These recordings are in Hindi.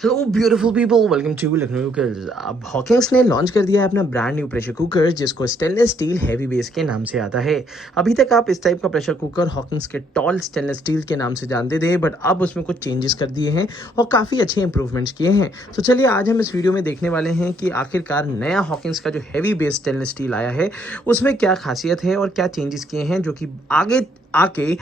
Hello beautiful people, welcome to Lucknow cookers. अब हॉकिंस ने लॉन्च कर दिया है apna brand new pressure cooker, जिसको स्टेनलेस स्टील हैवी बेस के नाम से आता है। अभी तक आप इस टाइप का प्रेशर कुकर हॉकिंस के टॉल स्टेनलेस स्टील के नाम से जानते थे, बट अब उसमें कुछ चेंजेस कर दिए हैं और काफ़ी अच्छे इंप्रूवमेंट्स किए हैं। तो चलिए आज हम इस वीडियो में देखने वाले हैं कि आखिरकार नया हॉकिंस का जो हैवी बेस स्टेनलेस स्टील आया है उसमें क्या खासियत है और क्या चेंजेस किए हैं, जो कि आगे आके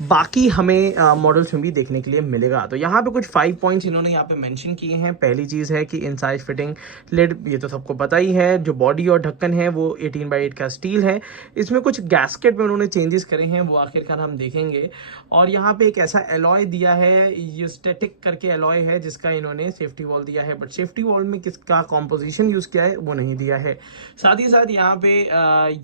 बाकी हमें मॉडल्स में भी देखने के लिए मिलेगा। तो यहाँ पे कुछ 5 पॉइंट्स इन्होंने यहाँ पे मेंशन किए हैं। पहली चीज़ है कि इनसाइड फिटिंग लिड, ये तो सबको पता ही है। जो बॉडी और ढक्कन है वो 18x8 का स्टील है। इसमें कुछ गैस्केट में उन्होंने चेंजेस करे हैं, वो आखिरकार हम देखेंगे। और यहाँ पे एक ऐसा एलॉय दिया है, ये स्टैटिक करके एलॉय है, जिसका इन्होंने सेफ्टी वॉल दिया है, बट सेफ्टी वॉल में किसका कॉम्पोजिशन यूज़ किया है वो नहीं दिया है। साथ ही साथ यहाँ पे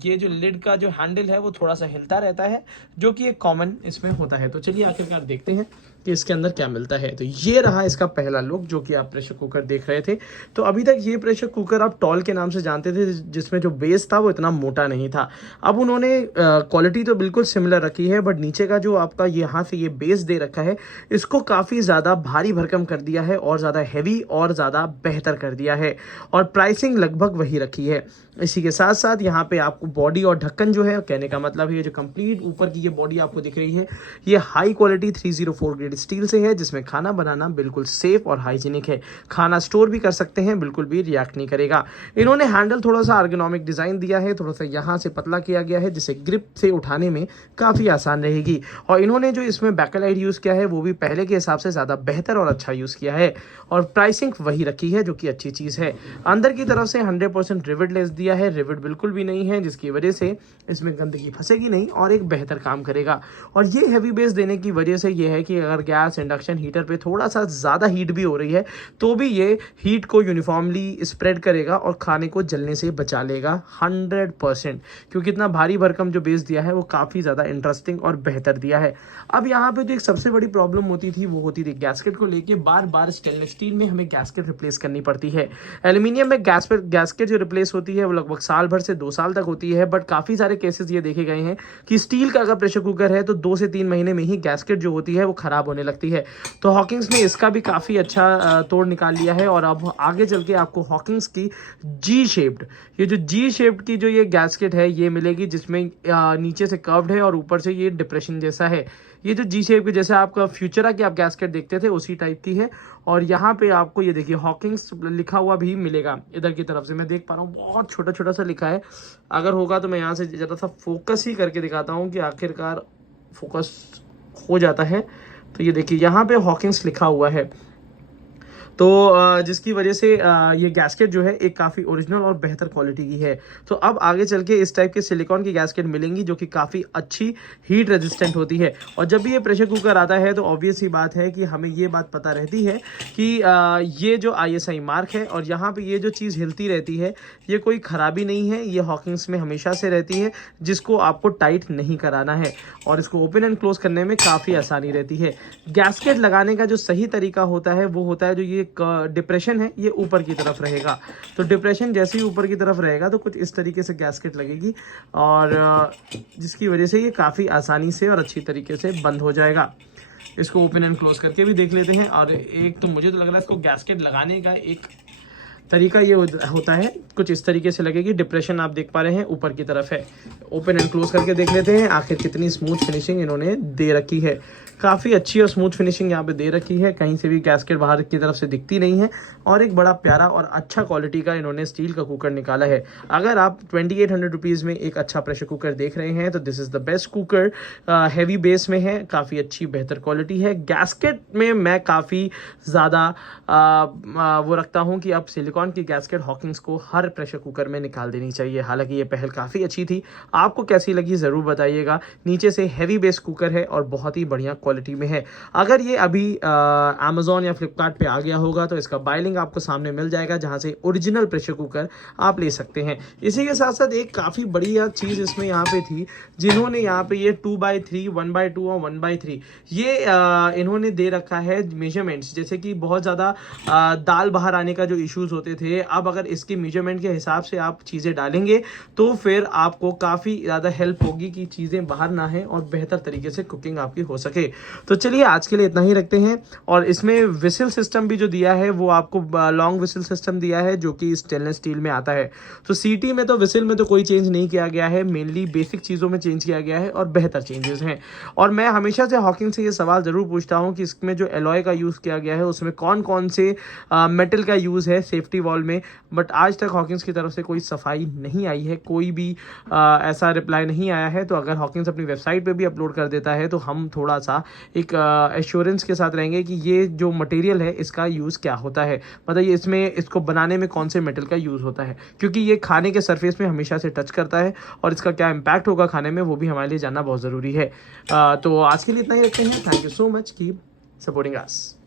ये जो लिड का जो हैंडल है वो थोड़ा सा हिलता रहता है, जो कि एक कॉमन इसमें होता है। तो चलिए आखिरकार देखते हैं कि इसके अंदर क्या मिलता है। तो ये रहा इसका पहला लुक, जो कि आप प्रेशर कुकर देख रहे थे। तो अभी तक ये प्रेशर कुकर आप टॉल के नाम से जानते थे, जिसमें जो बेस था वो इतना मोटा नहीं था। अब उन्होंने क्वालिटी तो बिल्कुल सिमिलर रखी है, बट नीचे का जो आपका यहाँ से ये बेस दे रखा है, इसको काफ़ी ज़्यादा भारी भरकम कर दिया है और ज़्यादा हैवी और ज़्यादा बेहतर कर दिया है। और प्राइसिंग लगभग वही रखी है। इसी के साथ साथ यहाँ पे आपको बॉडी और ढक्कन जो है, कहने का मतलब ये जो कंप्लीट ऊपर की ये बॉडी आपको दिख रही है, ये हाई क्वालिटी 304 ग्रेड स्टील से है, जिसमें खाना बनाना बिल्कुल सेफ और हाइजीनिक है। खाना स्टोर भी कर सकते हैं, बिल्कुल भी रिएक्ट नहीं करेगा। इन्होंने हैंडल थोड़ा सा अर्गोनॉमिक डिजाइन दिया है, थोड़ा सा यहाँ से पतला किया गया है, जिसे ग्रिप से उठाने में काफ़ी आसान रहेगी। और इन्होंने जो इसमें बैकलाइट यूज़ किया है वो भी पहले के हिसाब से ज़्यादा बेहतर और अच्छा यूज़ किया है। और प्राइसिंग वही रखी है, जो कि अच्छी चीज़ है। अंदर की तरफ से 100% रिवेट लेस दिया है, रिवेट बिल्कुल भी नहीं है, जिसकी वजह से इसमें गंदगी फंसेगी नहीं और एक बेहतर काम करेगा। और ये हैवी बेस देने की वजह से ये है कि अगर गैस इंडक्शन हीटर पे थोड़ा सा ज़्यादा हीट भी हो रही है, तो भी ये हीट को यूनिफॉर्मली स्प्रेड करेगा और खाने को जलने से बचा लेगा 100%। क्योंकि इतना भारी भरकम जो बेस दिया है वो काफ़ी ज़्यादा इंटरेस्टिंग और बेहतर दिया है। अब यहाँ पे जो एक सबसे बड़ी प्रॉब्लम होती थी वो होती थी गैस्केट को लेके। बार बार स्टेनलेस स्टील में हमें गैस्केट रिप्लेस करनी पड़ती है। एल्यूमिनियम में गैस्केट जो रिप्लेस होती है वो लगभग साल भर से 2 साल तक होती है, बट काफ़ी सारे केसेस ये देखे गए हैं कि स्टील का अगर प्रेशर कुकर है तो 2 से 3 महीने में ही गैस्केट जो होती है वो ख़राब होने लगती है। तो हॉकिंस ने इसका भी काफ़ी अच्छा तोड़ निकाल लिया है। और अब आगे चल के आपको हॉकिंस की जी शेप्ड, ये जो जी शेप्ड की जो ये गैस्केट है ये मिलेगी, जिसमें नीचे से कर्व्ड है और ऊपर से ये डिप्रेशन जैसा है। ये जो जी शेप के जैसे आपका फ्यूचरा की आप गैस्केट देखते थे उसी टाइप की है। और यहाँ पे आपको ये देखिए हॉकिंस लिखा हुआ भी मिलेगा। इधर की तरफ से मैं देख पा रहा हूँ, बहुत छोटा छोटा सा लिखा है। अगर होगा तो मैं यहाँ से ज़रा सा फोकस ही करके दिखाता हूँ कि आखिरकार फोकस हो जाता है। तो ये देखिए यहाँ पे हॉकिंस लिखा हुआ है। तो जिसकी वजह से ये गैस्केट जो है एक काफ़ी ओरिजिनल और बेहतर क्वालिटी की है। तो अब आगे चल के इस टाइप के सिलिकॉन की गैस्केट मिलेंगी, जो कि काफ़ी अच्छी हीट रेजिस्टेंट होती है। और जब भी ये प्रेशर कुकर आता है तो ऑब्वियस ही बात है कि हमें ये बात पता रहती है कि ये जो ISI मार्क है और यहाँ पे ये जो चीज़ हिलती रहती है, ये कोई ख़राबी नहीं है, ये हॉकिंस में हमेशा से रहती है, जिसको आपको टाइट नहीं कराना है। और इसको ओपन एंड क्लोज करने में काफ़ी आसानी रहती है। गैस्केट लगाने का जो सही तरीका होता है वो होता है, जो ये डिप्रेशन है ये ऊपर की तरफ रहेगा। तो डिप्रेशन जैसे ही ऊपर की तरफ रहेगा तो कुछ इस तरीके से गैस्केट लगेगी, और जिसकी वजह से ये काफ़ी आसानी से और अच्छी तरीके से बंद हो जाएगा। इसको ओपन एंड क्लोज करके भी देख लेते हैं। और एक तो मुझे तो लग रहा है इसको गैस्केट लगाने का एक तरीका ये होता है, कुछ इस तरीके से लगेगी। डिप्रेशन आप देख पा रहे हैं ऊपर की तरफ है। ओपन एंड क्लोज करके देख लेते हैं आखिर कितनी स्मूथ फिनिशिंग इन्होंने दे रखी है। काफ़ी अच्छी और स्मूथ फिनिशिंग यहाँ पे दे रखी है, कहीं से भी गैस्केट बाहर की तरफ से दिखती नहीं है। और एक बड़ा प्यारा और अच्छा क्वालिटी का इन्होंने स्टील का कुकर निकाला है। अगर आप 2800 रुपीज़ में एक अच्छा प्रेशर कुकर देख रहे हैं तो this is the best cooker. Heavy base में है, काफ़ी अच्छी बेहतर क्वालिटी है। गैस्केट में मैं काफ़ी ज़्यादा वो रखता हूँ कि अब सिलिकॉन की गैस्केट हॉकिंस को हर प्रेशर कुकर में निकाल देनी चाहिए। हालांकि ये पहल काफ़ी अच्छी थी, आपको कैसी लगी ज़रूर बताइएगा। नीचे से हैवी बेस कुकर है और बहुत ही बढ़िया क्वालिटी में है। अगर ये अभी अमेजोन या फ्लिपकार्ट पे आ गया होगा तो इसका बाय लिंक आपको सामने मिल जाएगा, जहाँ से ओरिजिनल प्रेशर कुकर आप ले सकते हैं। इसी के साथ साथ एक काफ़ी बढ़िया चीज़ इसमें यहाँ पे थी, जिन्होंने यहाँ पे ये 2x3, 1x2 और 1x3 ये इन्होंने दे रखा है मेजरमेंट्स। जैसे कि बहुत ज़्यादा दाल बाहर आने का जो इश्यूज होते थे, अब अगर इसकी मेजरमेंट के हिसाब से आप चीज़ें डालेंगे तो फिर आपको काफ़ी ज़्यादा हेल्प होगी कि चीज़ें बाहर ना आए और बेहतर तरीके से कुकिंग आपकी हो सके। तो चलिए आज के लिए इतना ही रखते हैं। और इसमें विसिल सिस्टम भी जो दिया है वो आपको लॉन्ग विसिल सिस्टम दिया है जो कि स्टेनलेस स्टील में आता है। तो सीटी में तो विसिल में तो कोई चेंज नहीं किया गया है, मेनली बेसिक चीज़ों में चेंज किया गया है और बेहतर चेंजेस हैं। और मैं हमेशा से हॉकिंग से ये सवाल ज़रूर पूछता हूँ कि इसमें जो एलॉय का यूज़ किया गया है उसमें कौन कौन से मेटल का यूज़ है सेफ्टी वॉल में, बट आज तक हॉकिंस की तरफ से कोई सफाई नहीं आई है, कोई भी ऐसा रिप्लाई नहीं आया है। तो अगर हॉकिंस अपनी वेबसाइट पे भी अपलोड कर देता है तो हम थोड़ा सा एक एश्योरेंस के साथ रहेंगे कि ये जो मटेरियल है इसका यूज़ क्या होता है, मतलब ये इसमें इसको बनाने में कौन से मेटल का यूज़ होता है, क्योंकि ये खाने के सरफेस में हमेशा से टच करता है और इसका क्या इम्पैक्ट होगा खाने में वो भी हमारे लिए जानना बहुत ज़रूरी है। तो आज के लिए इतना ही रखते हैं। Thank you so much, keep supporting us.